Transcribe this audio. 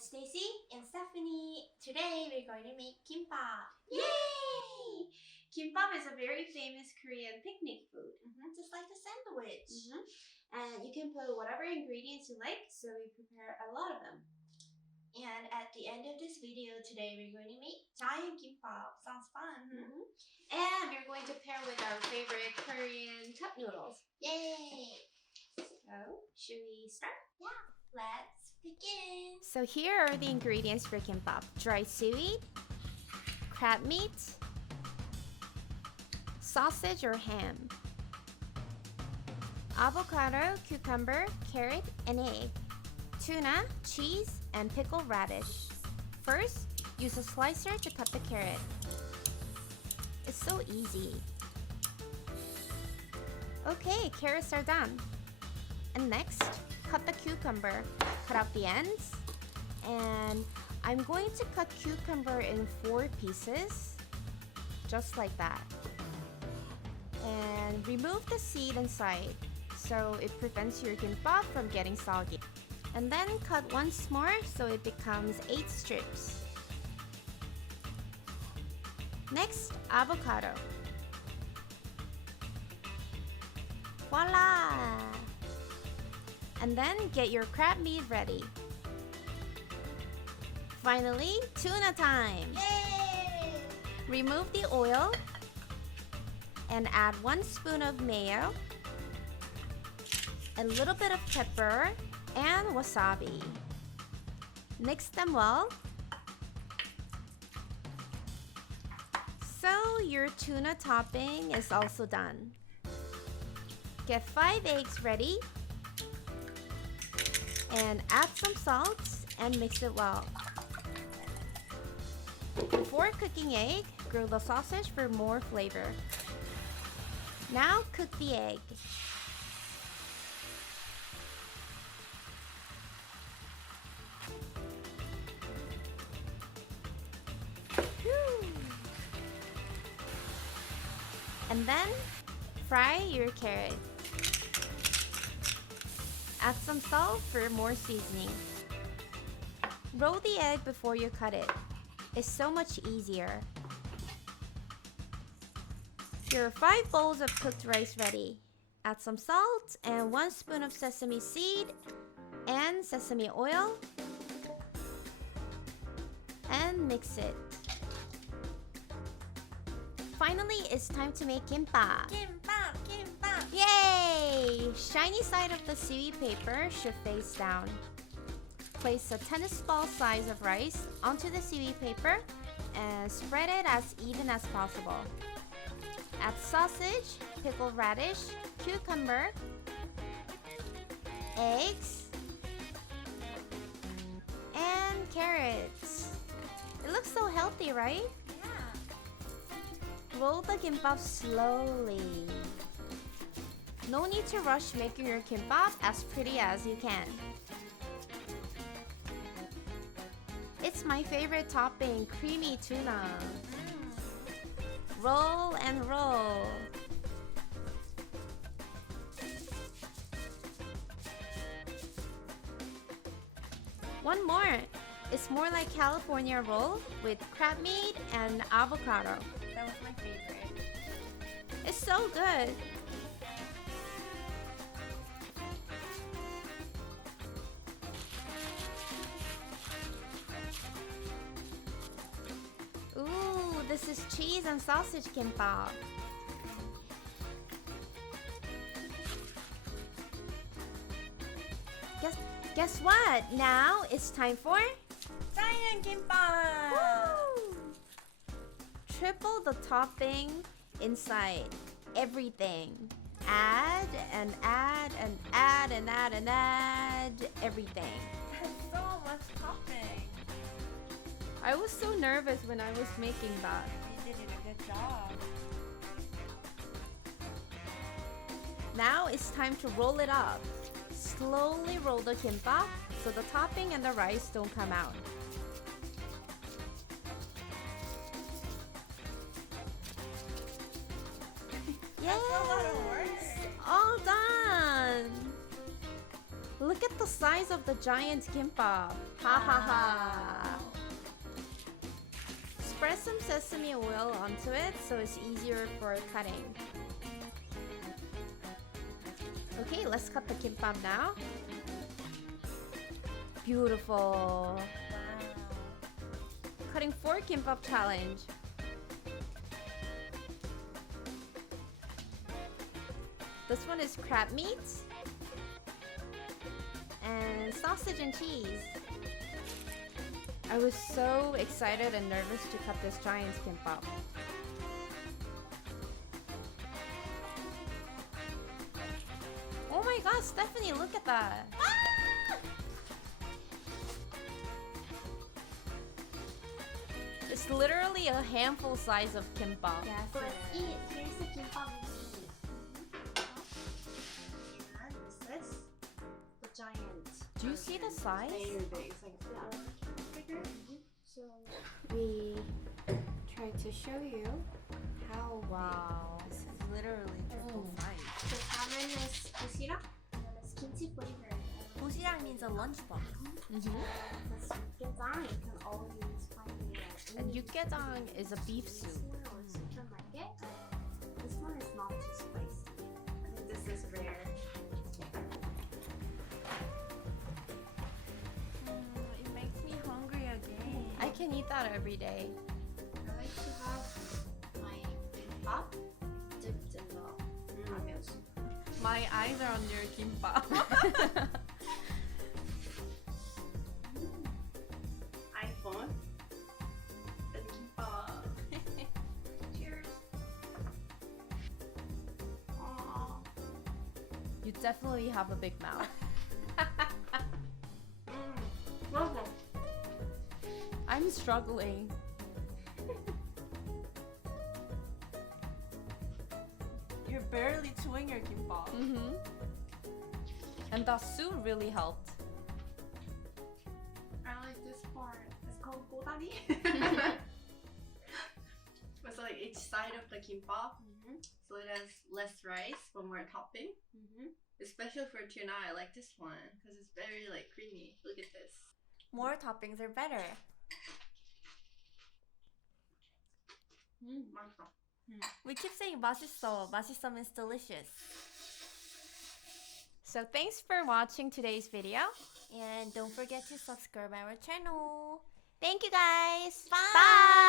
Stacy and Stephanie. Today we're going to make kimbap. Yay! Kimbap is a very famous Korean picnic food. Just like a sandwich. And you can put whatever ingredients you like, so we prepare a lot of them. And at the end of this video today we're going to make giant kimbap. Sounds fun. And we're going to pair with our favorite Korean cup noodles. Yay! So, should we start? Yeah, let's begin. So here are the ingredients for kimbap. Dry seaweed, crab meat, sausage or ham, avocado, cucumber, carrot, and egg, tuna, cheese, and pickled radish. First, use a slicer to cut the carrot. It's so easy. Okay, carrots are done. And next, cut the cucumber. Cut out the ends. And I'm going to cut cucumber in 4 pieces. Just like that. And remove the seed inside, so it prevents your kimbap from getting soggy. And then cut once more so it becomes 8 strips. Next, avocado. Voila! And then get your crab meat ready. Finally, tuna time! Yay! Remove the oil and add 1 spoon of mayo, a little bit of pepper, and wasabi. Mix them well. So your tuna topping is also done. Get 5 eggs ready and add some salt and mix it well. Before cooking egg, grill the sausage for more flavor. Now cook the egg. And then fry your carrot. Add some salt for more seasoning. Roll the egg before you cut it. It's so much easier. Here are 5 bowls of cooked rice ready. Add some salt and 1 spoon of sesame seed and sesame oil. And mix it. Finally, it's time to make kimbap. Kimbap, kimbap. Yay! Shiny side of the seaweed paper should face down. Place a tennis ball size of rice onto the seaweed paper and spread it as even as possible. Add sausage, pickled radish, cucumber, eggs, and carrots. It looks so healthy, right? Roll the kimbap slowly. No need to rush making your kimbap as pretty as you can. It's my favorite topping, creamy tuna. Roll and roll. One more. It's more like California roll with crab meat and avocado. That was my favorite. It's so good. Ooh, this is cheese and sausage kimbap. Guess what? Now it's time for Giant kimbap! Woo! Triple the topping inside everything. Add and add and add and add and add everything. That's so much topping. I was so nervous when I was making that. You did a good job. Now it's time to roll it up. Slowly roll the kimbap so the topping and the rice don't come out. That's a lot of work. All done! Look at the size of the giant kimbap. Ha ha ha. Spread some sesame oil onto it so it's easier for cutting. Okay, let's cut the kimbap now. Beautiful. Cutting 4 kimbap challenge. This one is crab meat and sausage and cheese. I was so excited and nervous to cut this giant kimbap. Oh my gosh, Stephanie, look at that. It's literally a handful size of kimbap. Yes, Let's it eat. is. Here's the kimbap we eat. And this is the giant. Do you see the size? Very big. It's like bigger. So We try to show you how wow. this is literally just Oh. the size. The salmon is busirak and then it's kimchi flavor. Busirak means a lunchbox. Mhm. This gyoza you can all use finding it. And yukgaejang is a beef soup. Or supermarket. This one is not too spicy. I think this is rare. It makes me hungry again. I can eat that every day. I like to have my kimbap dipped in the ramen soup. My eyes are on your kimbap. iPhone and kimbap. Cheers. Aww. You definitely have a big mouth. Welcome. I'm struggling. You're barely chewing your kimbap. Mm-hmm. And the soup really helped. I like this part. It's called godari. It's like each side of the kimbap, so it has less rice for more topping. Especially for tuna, I like this one because it's very like creamy. Look at this. More toppings are better. 맛있어. We keep saying 맛있어. 맛있어 means delicious. So thanks for watching today's video. And don't forget to subscribe our channel. Thank you guys. Bye. Bye.